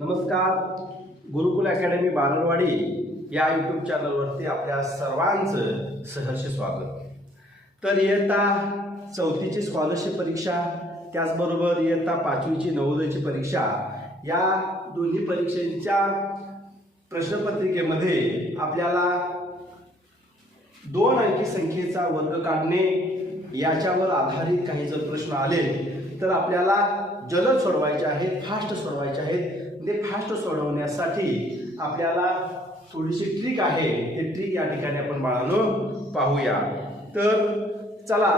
नमस्कार. गुरुकुल अकॅडमी बानरवाडी या यूट्यूब चॅनलवरती आपल्या सर्वांचं सहर्ष स्वागत. तर इयत्ता 4थीची स्कॉलरशिप परीक्षा, त्याचबरोबर इयत्ता 5वीची नवोदयची परीक्षा, या दोन्ही परीक्षांच्या प्रश्नपत्रिकेमध्ये आपल्याला 2 अंकी संख्येचा वर्ग काढणे याच्यावर आधारित काही जर प्रश्न आले तर आपल्याला जलद सोडवायचे आहेत, फास्ट सोडवायचे आहेत. ते फास्ट सोडवण्यासाठी आपल्याला थोडीशी ट्रिक आहे, ते ट्रिक या ठिकाणी आपण बाळांनो पाहूया. तर चला,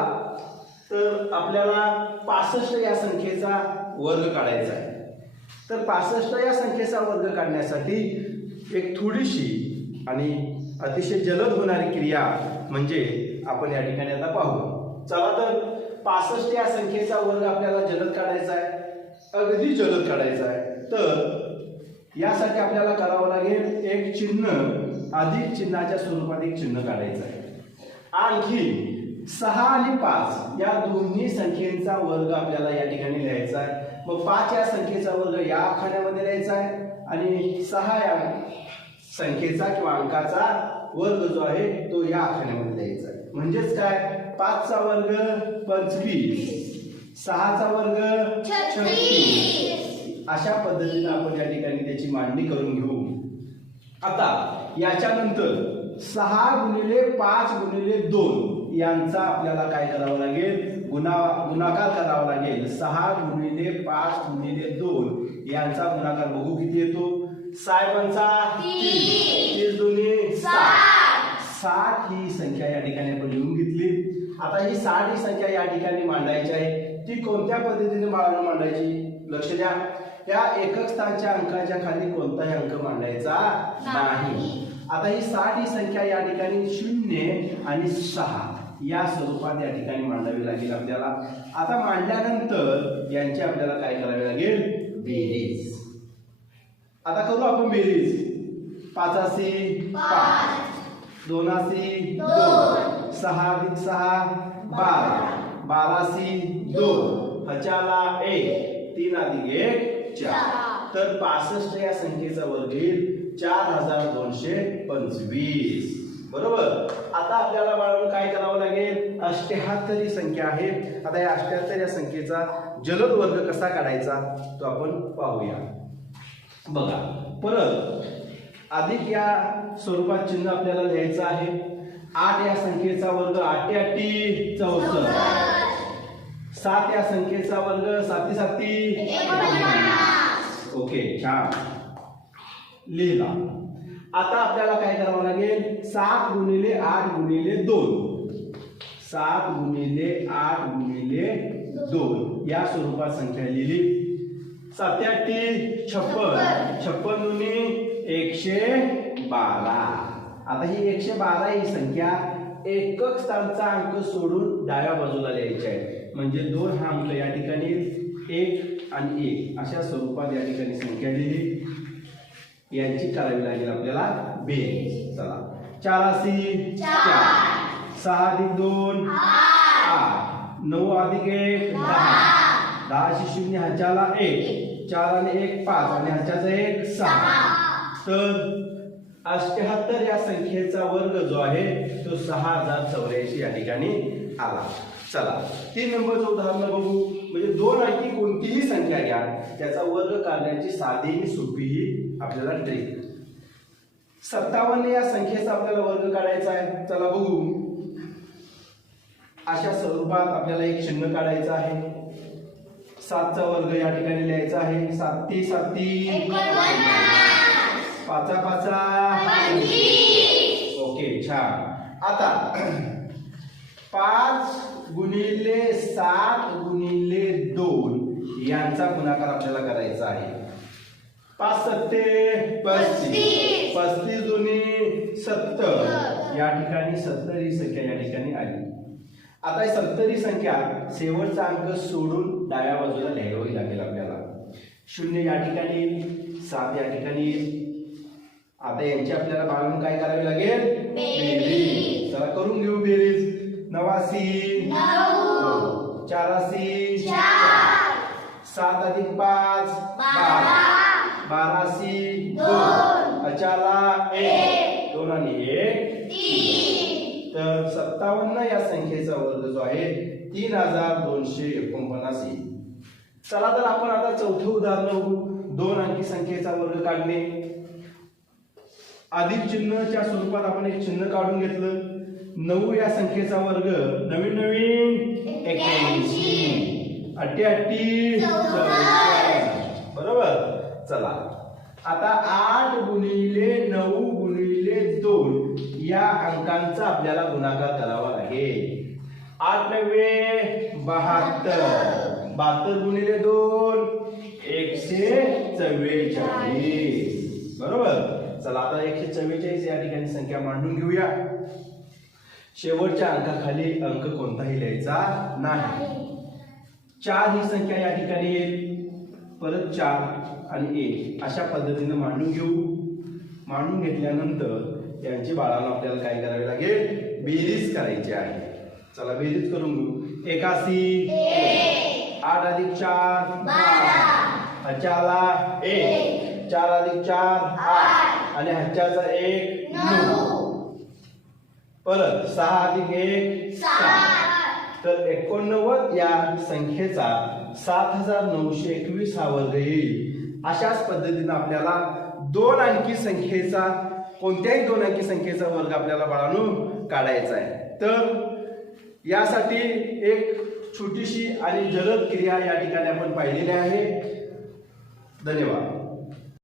तर आपल्याला 65 या संख्येचा वर्ग काढायचा आहे. तर 65 या संख्येचा वर्ग काढण्यासाठी एक थोडीशी आणि अतिशय जलद होणारी क्रिया म्हणजे आपण या ठिकाणी आता पाहू. चला, तर 65 या संख्येचा वर्ग आपल्याला जलद काढायचा आहे, अगदी जलद काढायचा आहे. तर यासाठी आपल्याला करावं लागेल, एक चिन्ह अधिक चिन्हाच्या स्वरूपात एक चिन्ह काढायचं आहे. आणखी 6 आणि 5 या दोन्ही संख्येचा वर्ग आपल्याला या ठिकाणी लिहायचा आहे. मग 5 या संख्येचा वर्ग या आखाड्यामध्ये लिहायचा आहे आणि 6 या संख्येचा किंवा अंकाचा वर्ग जो आहे तो या आखाड्यामध्ये लिहायचा आहे. म्हणजेच काय, 5 चा वर्ग 25, 6 चा वर्ग 36. अशा पद्धतीने आपण या ठिकाणी त्याची मांडणी करून घेऊ. आता याच्यानंतर 6 गुणिले 5 गुणिले 2 यांचा आपल्याला काय करावं लागेल, गुणाकार करावा लागेल. 6 गुणिले 5 गुणिले 2 यांचा गुणाकार बघू किती येतो. 6 30 दुनी 60 ही संख्या या ठिकाणी आपण लिहून घेतली. आता ही 60 ही संख्या या ठिकाणी मांडायची आहे. ती कोणत्या पद्धतीने मांडायची, लक्ष द्या. या एकक स्थानच्या अंकाच्या खाली कोणताही अंक मांडायचा नाही. आता ही 60 ही संख्या या ठिकाणी 0 आणि 6 या स्वरूपात या ठिकाणी मांडावी लागेल आपल्याला. आता मांडल्यानंतर यांची आपल्याला काय करावे लागेल, बेरीज. आता करू आपण बेरीज. 5 5, 2 2, 6 अधिक 6 12, 12 2, 1 3 अधिक 1 4. तर 65 या संख्येचा वर्ग येईल 4225. बरोबर. आता आपल्याला बाळांनो काय करावं लागेल, 78 ही संख्या आहे. आता या 78 या संख्येचा जलद वर्ग कसा काढायचा तो आपण पाहूया. बघा, परत अधिक या स्वरूपात चिन्ह आपल्याला लिहायचं आहे. 8 या संख्येचा वर्ग 8 8 64. 7 या संख्येचा वर्ग 7 7 ओके, छान लिहिला. आता आपल्याला काय करावं लागेल, 7 गुणिले 8 गुणिले 2, 7 गुणिले 8 गुणिले 2 या स्वरूपात संख्या लिहिली. 7 8 56, 56 दुनी 112. आता ही 112 ही संख्या एकक स्थानचा अंक सोडून डाव्या बाजूला लिहायची आहे. म्हणजे 2 हा अंक या ठिकाणी 1 आणि 1 अशा स्वरूपात या ठिकाणी संख्या लिहिली. यांची करावी लागेल आपल्याला बेरीज. चला, 4 4, 6 अधिक 2 8, 9 अधिक 1 10, 10 0 ह्याच्याला 1, 4 आणि 1 5 आणि ह्याच्याचा 1 6. तर 78 या संख्येचा वर्ग जो आहे तो 6084 या ठिकाणी आला. चला, 3 नंबरचं उदाहरण बघू. म्हणजे 2 अंकी कोणतीही संख्या घ्या, त्याचा वर्ग काढण्याची साधी सोपी आपल्याला ट्रिक. 57 या संख्येचा आपल्याला वर्ग काढायचा आहे. चला बघू. अशा स्वरूपात आपल्याला एक चिन्ह काढायचं आहे. 7 चा वर्ग या ठिकाणी लिहायचा आहे. 7 7 5 5 ओके, छान. आता 5 गुणिले 7 गुणिले 2 यांचा गुणाकार आपल्याला करायचा आहे. 5 7 35, 35 दुनी 70. या ठिकाणी 70 ही संख्या या ठिकाणी आली. आता 70 ही संख्या शेवटचा अंक सोडून डाव्या बाजूला लिहावी लागेल आपल्याला. 0 या ठिकाणी, 7 या ठिकाणी. आता यांची आपल्याला बाळगून काय करावी लागेल, बेरीज. चला करून घेऊ बेरीज. 89 9, 84 4, 7 अधिक 5 12, 12 2 अचाला 1 2 आणि 1 3 तर 57 या संख्येचा वर्ग जो आहे 3249 येईल. चला तर आपण आता चौथे उदाहरण बघू. 2 अंकी संख्येचा वर्ग काढणे. अधिक चिन्हच्या स्वरूपात आपण एक चिन्ह काढून घेतलं. 9 या संख्येचा वर्ग नवीन 81 88 बरोबर. चला आता 8 गुणिले 9 गुणिले 2 या अंकांचा आपल्याला गुणाकार करावा लागेल. 8 9 72 72 गुणिले 2 144 बरोबर. चला आता 144 या ठिकाणी संख्या मांडून घेऊया. शेवटच्या अंकाखाली अंक कोणताही लिहायचा नाही. 4 ही संख्या या ठिकाणी येईल. परत 4 आणि 1 अशा पद्धतीने मांडून घेऊ. मांडून घेतल्यानंतर यांची बाळांना आपल्याला काय करावे लागेल, बेरीज करायची आहे. चला बेरीज करून घेऊ. 81 8 अधिक 4 12 अचाला 1 4 अधिक 4 8 आणि हच्च्याचा 1 9 परत 6 अधिक 1 7 तर 89 या संख्येचा 7921 हा वर्ग येईल. अशाच पद्धतीने आपल्याला 2 अंकी संख्येचा कोणत्याही 2 अंकी संख्येचा वर्ग आपल्याला बाळांनो काढायचा आहे. तर यासाठी एक छोटीशी आणि जलद क्रिया या ठिकाणी आपण पाहिलेली आहे. धन्यवाद.